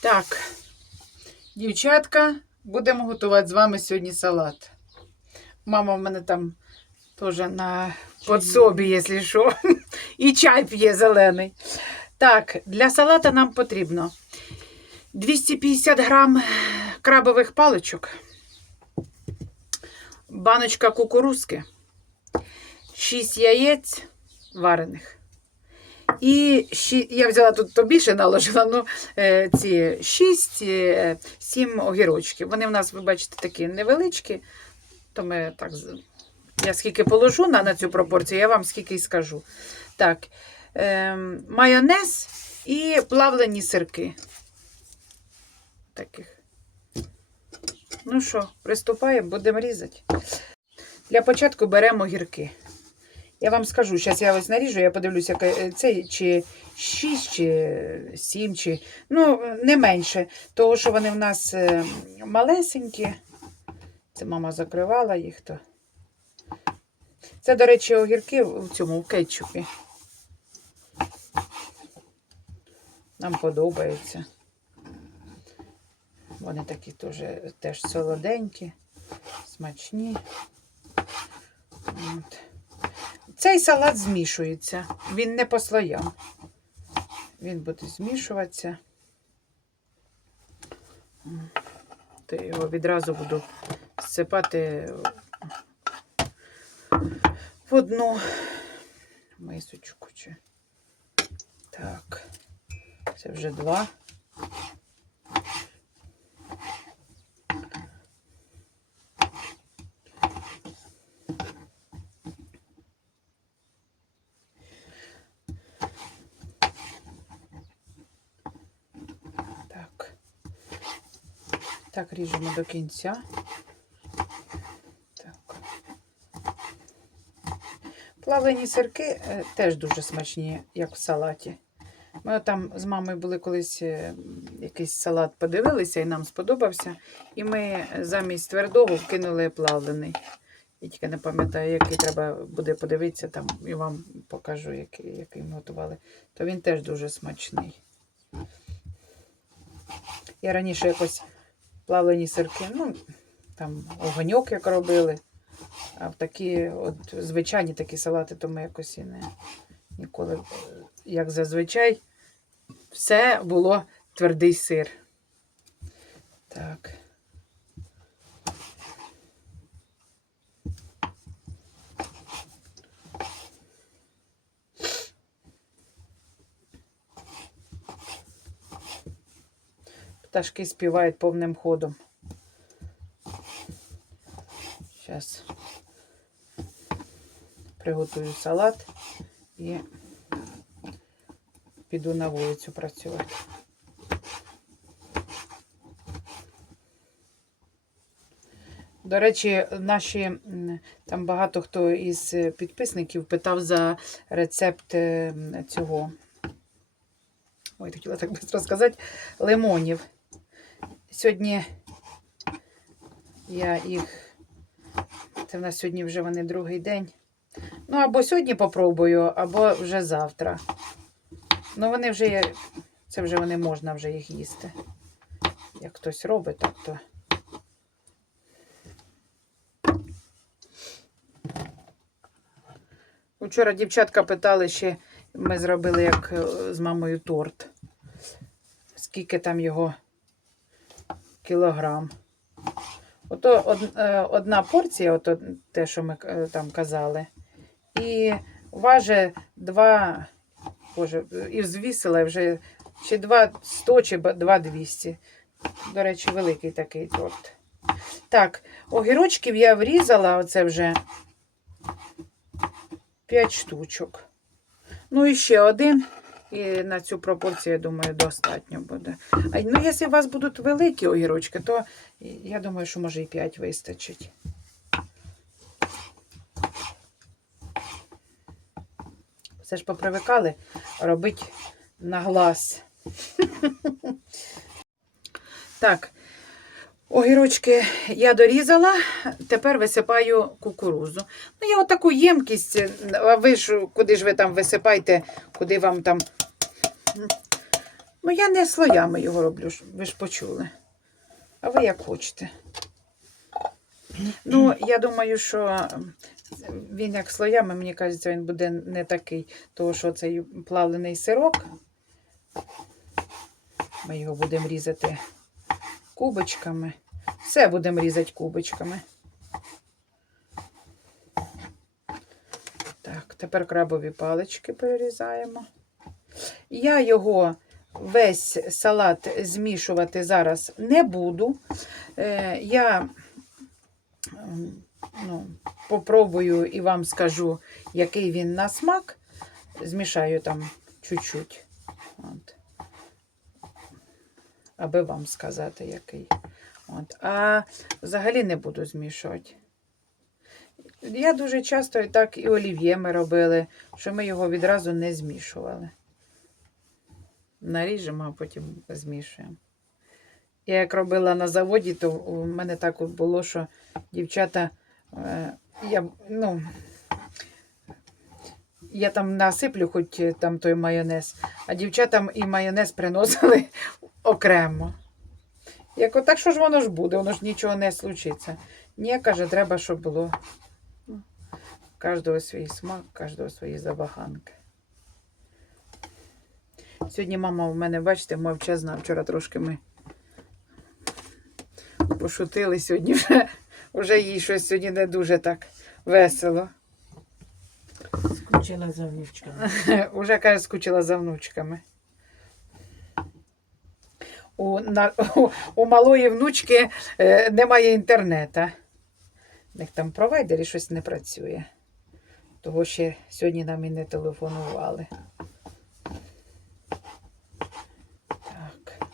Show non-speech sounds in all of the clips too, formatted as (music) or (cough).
Так, дівчатка, будемо готувати з вами сьогодні салат. Мама в мене там теж на подсобі, якщо що. (laughs) І чай п'є зелений. Так, для салата нам потрібно 250 грам крабових паличок, баночка кукурузки, 6 яєць варених. І ші... я взяла тут то більше наложила, ну е, ці 6-7 огірочків. Вони в нас, ви бачите, такі невеличкі. То ми так, я скільки положу на, на цю пропорцію, я вам скільки й скажу. Так, е, майонез і плавлені сирки. Таких. Ну що, приступаємо, будемо різати. Для початку беремо огірки. Я вам скажу, зараз я ось наріжу, я подивлюся, яке- цей чи 6, чи 7, чи ну, не менше. Того, що вони в нас е, малесенькі. Це мама закривала їх. то. Це, до речі, огірки в цьому в кетчупі. Нам подобається. Вони такі теж, теж солоденькі, смачні. От. Цей салат змішується. Він не по слоям. Він буде змішуватися. То я його відразу буду всипати в одну мисочку. Так. Це вже два. Так. Так, ріжемо до кінця. Так. Плавлені сирки е, теж дуже смачні, як в салаті. Ми там з мамою були колись е, якийсь салат подивилися і нам сподобався. І ми замість твердого вкинули плавлений. Я тільки не пам'ятаю, який треба буде подивитися там і вам покажу, який, який ми готували. То він теж дуже смачний. Я раніше якось плавлені сирки, ну, там огоньок як робили. А в такі от звичайні такі салати, то ми якось і не ніколи, як зазвичай, все було твердий сир. Так. Пташки співають повним ходом. Зараз приготую салат і піду на вулицю працювати. До речі, наші там багато хто із підписників питав за рецепт цього. Ой, хотіла так (laughs) швидко сказати, лимонів. Сьогодні я їх. Це в нас сьогодні вже вони другий день. Ну, або сьогодні попробую, або вже завтра. Ну, вони вже є. Це вже вони можна вже їх їсти. Як хтось робить, так то. Вчора дівчатка питали ще, ми зробили як е, з мамою торт. Скільки там його кілограм. Ото е, одна порція, ото те, що ми е, там казали, і важить два, боже, і взвісила вже чи два 100, чи ба- два 200. До речі, великий такий торт. Так, огірочків я врізала, оце вже 5 штучок. Ну і ще один. І на цю пропорцію, я думаю, достатньо буде. А, ну, якщо у вас будуть великі огірочки, то я думаю, що може і 5 вистачить. Все ж попривикали робити на глаз. (laughs) Так, огірочки я дорізала, тепер висипаю кукурузу. Ну, я отаку ємкість, а ви ж куди ж ви там висипаєте, куди вам там. Ну, я не слоями його роблю, ви ж почули. А ви як хочете. Ну, я думаю, що він як слоями, мені кажеться, він буде не такий, тому що цей плавлений сирок. Ми його будемо різати кубочками. Все будемо різати кубочками. Так, тепер крабові палички перерізаємо. Я його весь салат змішувати зараз не буду. Е, я ем, ну, попробую і вам скажу, який він на смак. Змішаю там чуть-чуть. Аби вам сказати, який. От. А взагалі не буду змішувати. Я дуже часто і так і олів'є ми робили, що ми його відразу не змішували. Наріжемо, а потім змішуємо. Я як робила на заводі, то у мене так було, що дівчата, е, я, ну, я там насиплю хоч е, там той майонез, а дівчатам і майонез приносили (laughs) окремо. Як отак, що ж воно ж буде, воно ж нічого не случиться. Ні, каже, треба, щоб було. Кожного свій смак, кожного свої забаганки. Сьогодні мама у мене, бачите, мовчазна. Вчора трошки ми пошутили. Сьогодні вже, вже їй щось сьогодні не дуже так весело. Скучила за внучками. (laughs) Уже, каже, скучила за внучками. У, на, у, у малої внучки е, немає інтернета. У них там провайдері щось не працює. Того ще сьогодні нам і не телефонували. Так.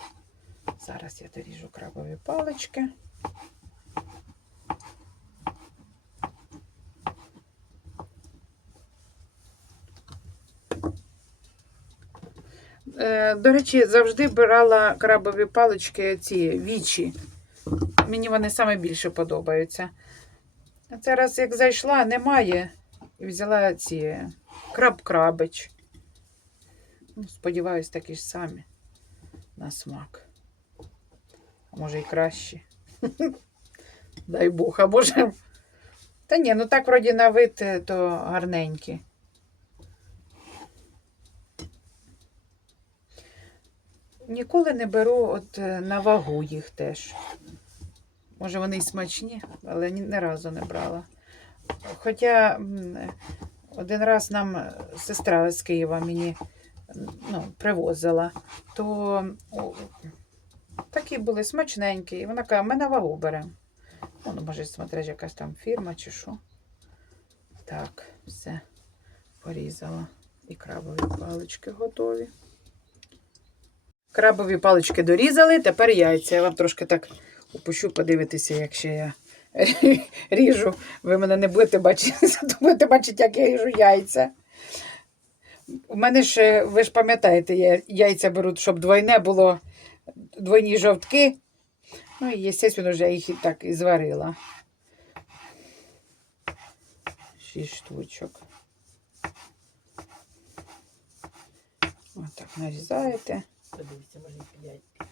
Зараз я доріжу крабові палички. До речі, завжди брала крабові палички ці вічі. Мені вони саме більше подобаються. А це раз як зайшла, немає. І взяла ці краб-крабич. Ну, сподіваюсь, такі ж самі на смак. А може і кращі. (laughs) Дай Бог, а може. Та ні, ну так вроді на вид е, то гарненькі. Ніколи не беру от е, на вагу їх теж. Може, вони й смачні, але ні, разу не брала. Хоча один раз нам сестра з Києва мені ну, привозила, то о, такі були смачненькі. І вона каже, ми на вагу беремо. Ну, може, смотриш, якась там фірма чи що. Так, все, порізала. І крабові палички готові. Крабові палички дорізали, тепер яйця. Я вам трошки так опущу, подивитися, як ще я (laughs) ріжу. Ви мене не будете бачити, (laughs) будете бачити, як я ріжу яйця. У мене ж, ви ж пам'ятаєте, я яйця беруть, щоб двойне було двойні жовтки. Ну і, звісно, я їх і так і зварила. Шість штучок. Отак нарізаєте. Подивіться, може і п'ять піде.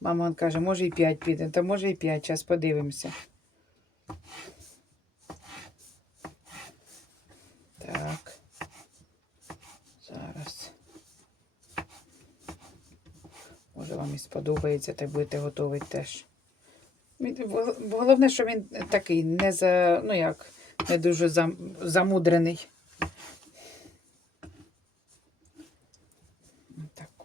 Мама он каже, може і 5 піде, то може і 5, зараз подивимося. Так. Зараз. Може вам і сподобається, так будете готовий теж. Головне, що він такий не за, ну як, не дуже зам, замудрений. Так.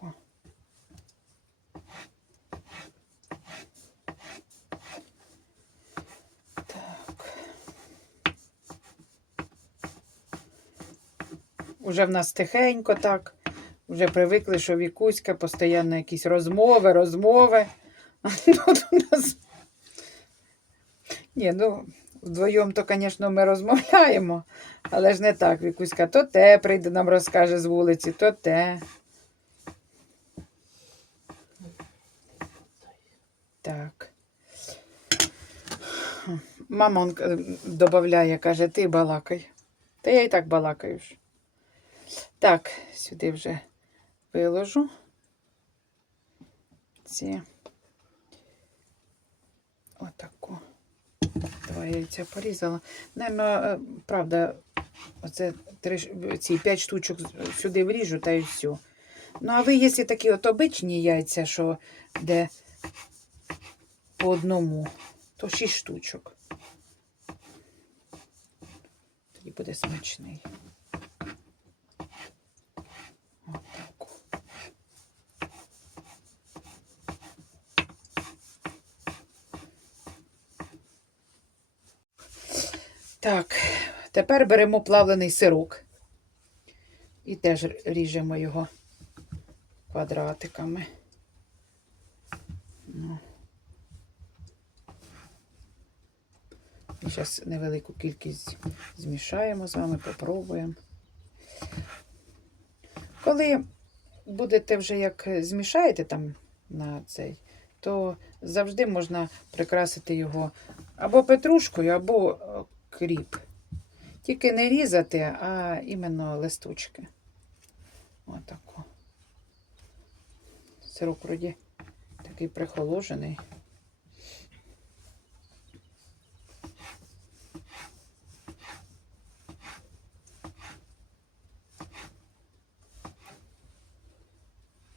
Уже в нас тихенько так. Вже привикли, що Вікуська постійно якісь розмови, розмови. А (laughs) тут у нас. Ні, ну, вдвоєм то, звісно, ми розмовляємо, але ж не так. Вікуська то те прийде нам розкаже з вулиці, то те. Так. Мама додає, каже, ти балакай. Та я і так балакаю. ж. Так, сюди вже виложу. ці. Отаку. Два яйця порізала. Наверно, е, правда, оце три, ці п'ять штучок сюди вріжу та й все. Ну, а ви, якщо такі от обичні яйця, що де по одному, то шість штучок. Тоді буде смачний. Так, тепер беремо плавлений сирок. І теж ріжемо його квадратиками. Ну. І зараз невелику кількість змішаємо з вами, попробуємо. Коли будете вже як змішаєте там на цей, то завжди можна прикрасити його або петрушкою, або кріп. Тільки не різати, а іменно листочки. Отако. Сирок вроді такий прихоложений.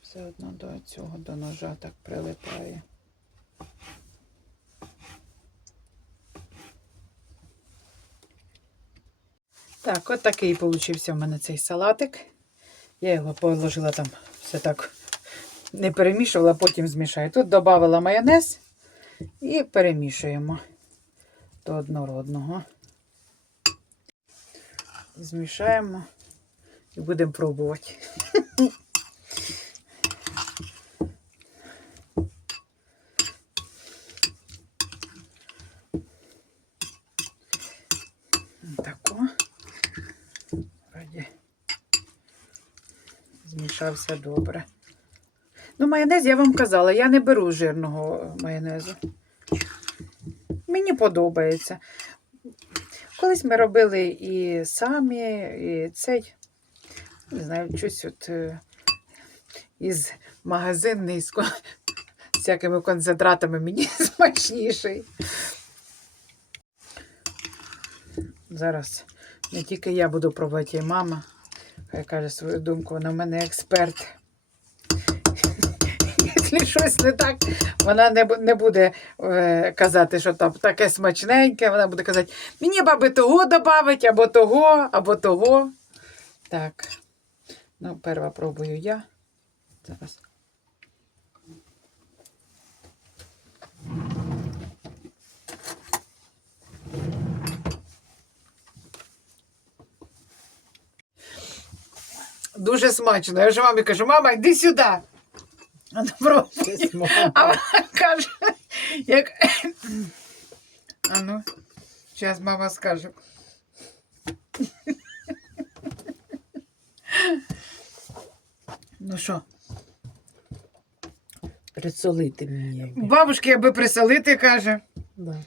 Все одно до цього, до ножа так прилипає. Так, от такий получився в мене цей салатик. Я його положила там, все так не перемішувала, потім змішаю. Тут додала майонез і перемішуємо до однородного. Змішаємо і будемо пробувати. Тако. Вроді змішався добре. Ну, майонез, я вам казала, я не беру жирного майонезу. Мені подобається. Колись ми робили і самі, і цей, не знаю, щось от е, із магазинний з всякими концентратами мені (laughs) смачніший. Зараз не тільки я буду пробувати, й мама. Хай каже свою думку, вона в мене експерт. Якщо щось не так, вона не, не буде е, казати, що там таке смачненьке. Вона буде казати, мені баби того додавить, або того, або того. Так. Ну, перша пробую я. Зараз. Дуже смачно. Я вже мамі кажу, мама, йди сюди. Вона пробує. А вона каже, як. А ну, зараз мама скаже. Ну що, Присолити мені. бабушки, аби присолити, каже, Да.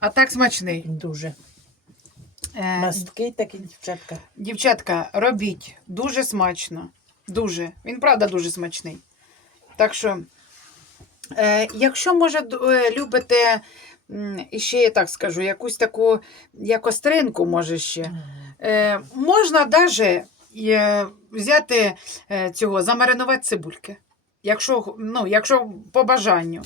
а так смачний. Дуже. Е, Масткий такий, дівчатка. Дівчатка, робіть дуже смачно. Дуже. Він правда дуже смачний. Так що, е, якщо, може, е, любите, ще я так скажу, якусь таку як остринку, може ще. Е, можна навіть е, взяти цього, замаринувати цибульки. Якщо, ну, якщо по бажанню.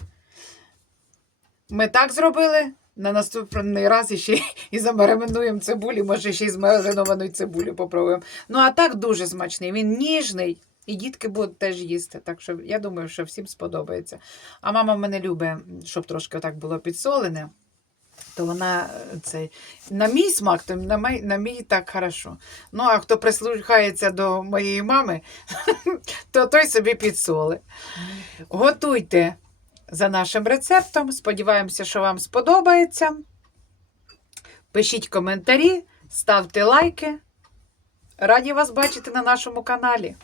Ми так зробили. На наступний раз ще і замаринуємо цибулі, може ще й з маринованої цибулі попробуємо. Ну, а так дуже смачний. Він ніжний, і дітки будуть теж їсти. Так що я думаю, що всім сподобається. А мама мене любить, щоб трошки так було підсолене. То вона е, цей, на мій смак, то на мій, на мій так хорошо. Ну, а хто прислухається до моєї мами, (laughs) то той собі підсоли. Готуйте за нашим рецептом. Сподіваємося, що вам сподобається. Пишіть коментарі, ставте лайки. Раді вас бачити на нашому каналі.